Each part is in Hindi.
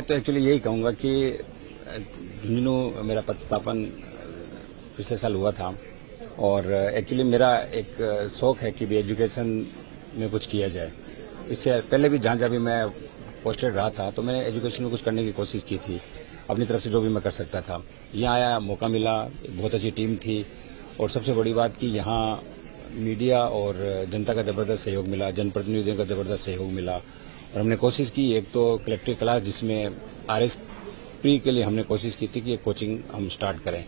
मैं तो एक्चुअली यही कहूंगा कि झुंझुनू मेरा पदस्थापन पिछले साल हुआ था और एक्चुअली मेरा एक शौक है कि भी एजुकेशन में कुछ किया जाए। इससे पहले भी जहां भी मैं पोस्टेड रहा था तो मैंने एजुकेशन में कुछ करने की कोशिश की थी, अपनी तरफ से जो भी मैं कर सकता था। यहाँ आया, मौका मिला, बहुत अच्छी टीम थी और सबसे बड़ी बात कि यहाँ मीडिया और जनता का जबरदस्त सहयोग मिला, जनप्रतिनिधियों का जबरदस्त सहयोग मिला और हमने कोशिश की एक तो कलेक्टिव क्लास जिसमें आरएस प्री के लिए हमने कोशिश की थी कि एक कोचिंग हम स्टार्ट करें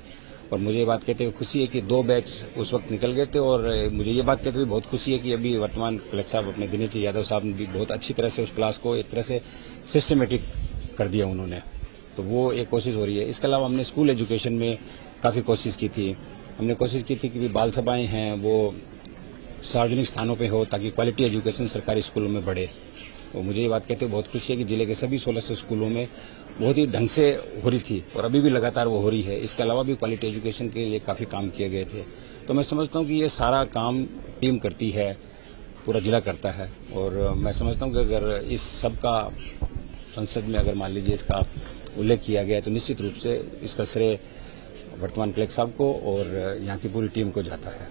और मुझे ये बात कहते हुए खुशी है कि 2 बैच उस वक्त निकल गए थे और मुझे ये बात कहते हुए बहुत खुशी है कि अभी वर्तमान कलेक्टर साहब अपने दिनेश यादव साहब ने भी बहुत अच्छी तरह से उस क्लास को एक तरह से सिस्टमेटिक कर दिया उन्होंने, तो वो एक कोशिश हो रही है। इसके अलावा हमने स्कूल एजुकेशन में काफ़ी कोशिश की थी। हमने कोशिश की थी कि बाल सभाएं हैं वो सार्वजनिक स्थानों पे हो ताकि क्वालिटी एजुकेशन सरकारी स्कूलों में बढ़े। तो मुझे ये बात कहते हुए बहुत खुशी है कि जिले के सभी 1600 स्कूलों में बहुत ही ढंग से हो रही थी और अभी भी लगातार वो हो रही है। इसके अलावा भी क्वालिटी एजुकेशन के लिए काफ़ी काम किए गए थे। तो मैं समझता हूँ कि ये सारा काम टीम करती है, पूरा जिला करता है और मैं समझता हूँ कि अगर इस सब का संसद में अगर मान लीजिए इसका उल्लेख किया गया तो निश्चित रूप से इसका श्रेय वर्तमान कलेक्टर साहब को और यहाँ की पूरी टीम को जाता है।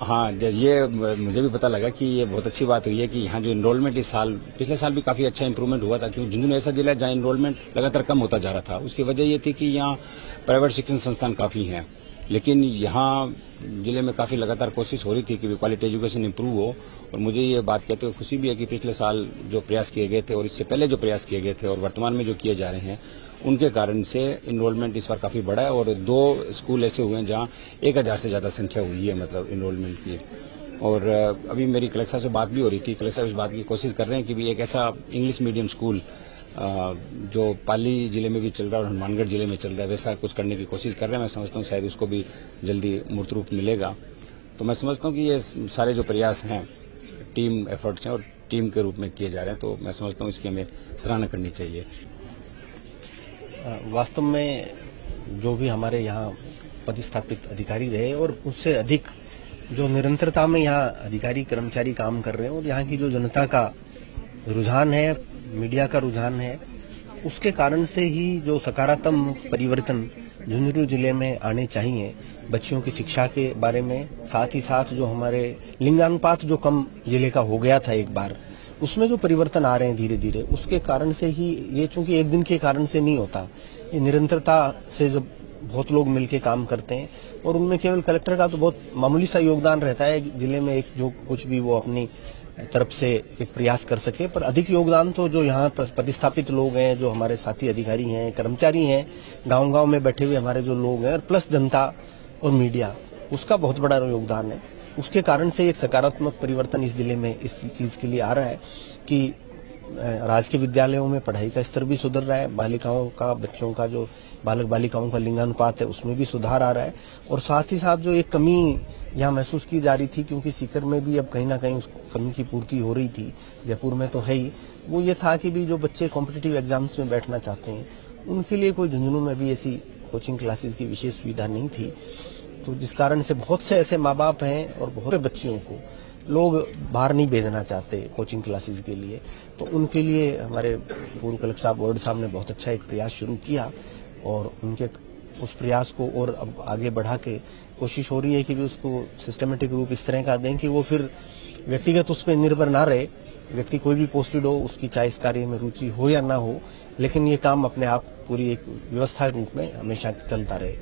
हाँ, ये मुझे भी पता लगा कि ये बहुत अच्छी बात हुई है कि यहाँ जो इनरोलमेंट इस साल, पिछले साल भी काफी अच्छा इंप्रूवमेंट हुआ था क्योंकि झुंझुनू ऐसा जिला है जहाँ इनरोलमेंट लगातार कम होता जा रहा था। उसकी वजह ये थी कि यहाँ प्राइवेट शिक्षण संस्थान काफी हैं, लेकिन यहाँ जिले में काफी लगातार कोशिश हो रही थी कि क्वालिटी एजुकेशन इंप्रूव हो और मुझे ये बात कहते हुए खुशी भी है कि पिछले साल जो प्रयास किए गए थे और इससे पहले जो प्रयास किए गए थे और वर्तमान में जो किए जा रहे हैं उनके कारण से इनरोलमेंट इस बार काफी बढ़ा है और 2 स्कूल ऐसे हुए हैं जहां 1000 से ज्यादा संख्या हुई है मतलब इनरोलमेंट की। और अभी मेरी कलेक्टर साहब से बात भी हो रही थी, कलेक्टर साहब इस बात की कोशिश कर रहे हैं कि भी एक ऐसा इंग्लिश मीडियम स्कूल जो पाली जिले में भी चल रहा है और हनुमानगढ़ जिले में चल रहा है वैसा कुछ करने की कोशिश कर रहे हैं। मैं समझता हूँ शायद उसको भी जल्दी मूर्त रूप मिलेगा। तो मैं समझता हूँ कि ये सारे जो प्रयास हैं टीम एफर्ट्स हैं और टीम के रूप में किए जा रहे हैं, तो मैं समझता हूँ इसकी हमें सराहना करनी चाहिए। वास्तव में जो भी हमारे यहाँ पदस्थापित अधिकारी रहे और उससे अधिक जो निरंतरता में यहाँ अधिकारी कर्मचारी काम कर रहे हैं और यहाँ की जो जनता का रुझान है, मीडिया का रुझान है, उसके कारण से ही जो सकारात्मक परिवर्तन झुंझुनू जिले में आने चाहिए बच्चियों की शिक्षा के बारे में, साथ ही साथ जो हमारे लिंगानुपात जो कम जिले का हो गया था एक बार, उसमें जो परिवर्तन आ रहे हैं धीरे धीरे, उसके कारण से ही ये, चूंकि एक दिन के कारण से नहीं होता, ये निरंतरता से जब बहुत लोग मिलकर काम करते हैं और उनमें केवल कलेक्टर का तो बहुत मामूली सा योगदान रहता है जिले में, एक जो कुछ भी वो अपनी तरफ से एक प्रयास कर सके, पर अधिक योगदान तो जो यहाँ पदस्थापित लोग हैं, जो हमारे साथी अधिकारी हैं, कर्मचारी हैं, गांव-गांव में बैठे हुए हमारे जो लोग हैं और प्लस जनता और मीडिया, उसका बहुत बड़ा योगदान है। उसके कारण से एक सकारात्मक परिवर्तन इस जिले में इस चीज के लिए आ रहा है कि राजकीय विद्यालयों में पढ़ाई का स्तर भी सुधर रहा है, बालिकाओं का, बच्चों का जो बालक बालिकाओं का लिंगानुपात है उसमें भी सुधार आ रहा है और साथ ही साथ जो एक कमी यहाँ महसूस की जा रही थी, क्योंकि सीकर में भी अब कहीं ना कहीं उस कमी की पूर्ति हो रही थी, जयपुर में तो है ही, वो ये था कि भी जो बच्चे कॉम्पिटिटिव एग्जाम्स में बैठना चाहते हैं उनके लिए कोई झुंझुनू में भी ऐसी कोचिंग क्लासेस की विशेष सुविधा नहीं थी। तो जिस कारण से बहुत से ऐसे माँ बाप हैं और बहुत से बच्चियों को लोग बाहर नहीं भेजना चाहते कोचिंग क्लासेस के लिए, तो उनके लिए हमारे पूर्व कलेक्टर साहब वर्ड साहब ने बहुत अच्छा एक प्रयास शुरू किया और उनके उस प्रयास को और अब आगे बढ़ा के कोशिश हो रही है कि भी उसको सिस्टमेटिक रूप इस तरह का दें कि वो फिर व्यक्तिगत उस पर निर्भर ना रहे, व्यक्ति कोई भी पोस्टेड हो, उसकी चाहे इस कार्य में रुचि हो या ना हो, लेकिन ये काम अपने आप पूरी एक व्यवस्था के रूप में हमेशा चलता रहे।